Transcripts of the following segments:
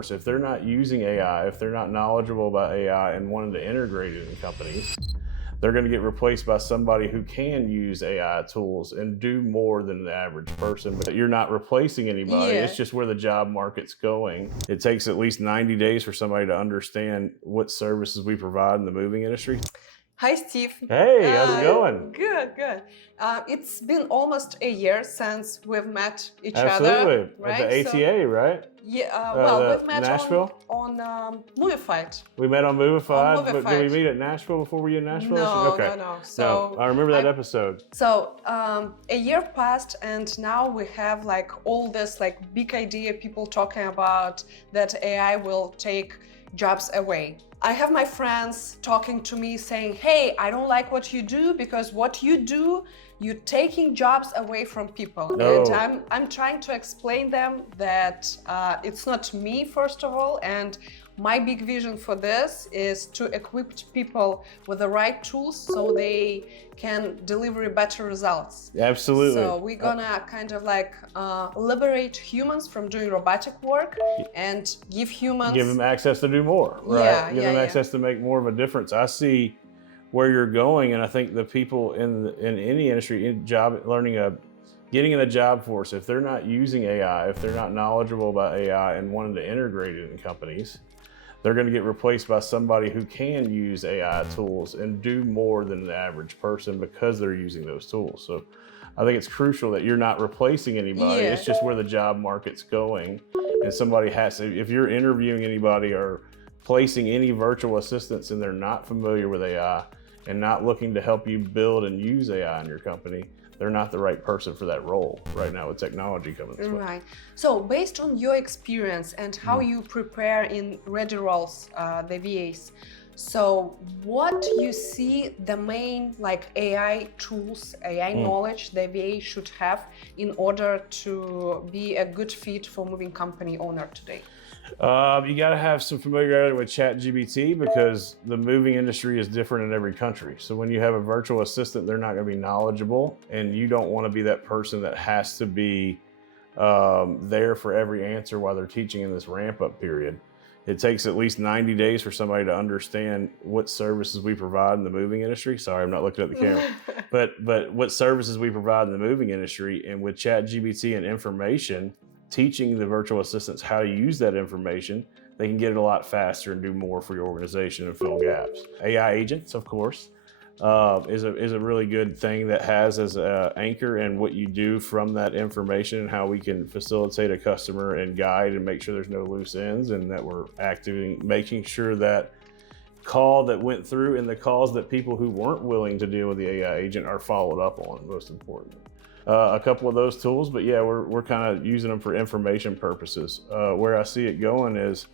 force, if they're not using AI, if they're not knowledgeable about AI and wanting to integrate it in companies, they're going to get replaced by somebody who can use AI tools and do more than the average person. But you're not replacing anybody. Yeah. It's just where the job market's going. It takes at least 90 days for somebody to understand what services we provide in the moving industry. Hi, Steve. Hey, how's it going? Good, good. It's been almost a year since we've met each Absolutely. other, right? At the ATA, right? Yeah, we've met Nashville? on Movie Fight. We met on Movified, On but Movified. did we meet at Nashville before we were in Nashville? No, Okay. no. So I remember that episode. So a year passed, and now we have like all this like big idea, people talking about that AI will take jobs away. I have my friends talking to me saying, hey, I don't like what you do because what you do, you're taking jobs away from people. No. And I'm trying to explain them that it's not me, first of all, and my big vision for this is to equip people with the right tools so they can deliver better results. Absolutely. So we're gonna kind of like liberate humans from doing robotic work and give them access to do more, right? Yeah, give them access to make more of a difference. I see where you're going, and I think the people in any industry, getting in the job force, if they're not using AI, if they're not knowledgeable about AI and wanting to integrate it in companies, they're going to get replaced by somebody who can use AI tools and do more than the average person because they're using those tools. So I think it's crucial that you're not replacing anybody. Yeah. It's just where the job market's going. And somebody has to, if you're interviewing anybody or placing any virtual assistants and they're not familiar with AI and not looking to help you build and use AI in your company, they're not the right person for that role right now with technology coming this way. Right. So based on your experience and how you prepare in ready roles, the VAs, so what you see the main like AI tools, AI knowledge the VA should have in order to be a good fit for moving company owner today? You got to have some familiarity with ChatGPT because the moving industry is different in every country. So when you have a virtual assistant, they're not going to be knowledgeable, and you don't want to be that person that has to be there for every answer while they're teaching in this ramp-up period. It takes at least 90 days for somebody to understand what services we provide in the moving industry. Sorry, I'm not looking at the camera. but what services we provide in the moving industry, and with ChatGPT and information, teaching the virtual assistants how to use that information, they can get it a lot faster and do more for your organization and fill gaps. AI agents, of course, is a really good thing that has as an anchor in what you do from that information and how we can facilitate a customer and guide and make sure there's no loose ends and that we're actively making sure that call that went through and the calls that people who weren't willing to deal with the AI agent are followed up on, most important. A couple of those tools, but yeah, we're kind of using them for information purposes. Where I see it going is,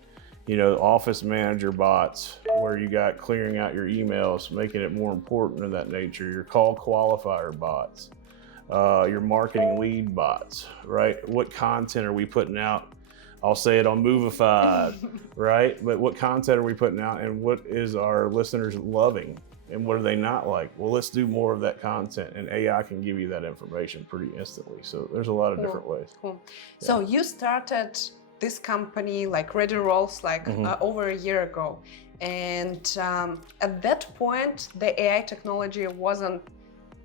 office manager bots, where you got clearing out your emails, making it more important of that nature, your call qualifier bots, your marketing lead bots, right? What content are we putting out? I'll say it on Movified, right? But what content are we putting out and what is our listeners loving? And what do they not like? Well, let's do more of that content, and AI can give you that information pretty instantly. So there's a lot of different ways. Cool. So you started this company like Ready Rolls over a year ago, and at that point the AI technology wasn't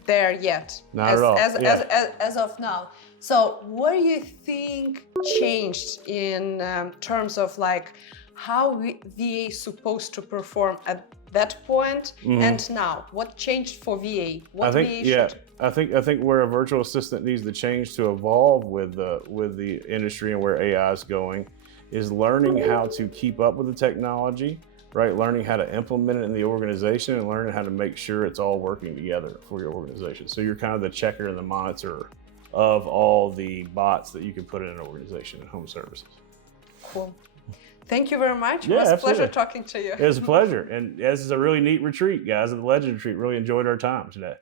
there yet. Not at all. As of now. So what do you think changed in terms of like how VA is supposed to perform at that point and now? What changed for VA? I think where a virtual assistant needs to change to evolve with the industry and where AI is going is learning how to keep up with the technology, right? Learning how to implement it in the organization and learning how to make sure it's all working together for your organization. So you're kind of the checker and the monitor of all the bots that you can put in an organization and home services. Cool. Thank you very much. Yeah, It was a absolutely. pleasure talking to you. It was a pleasure. And this is a really neat retreat, guys, at the Legend Retreat. Really enjoyed our time today.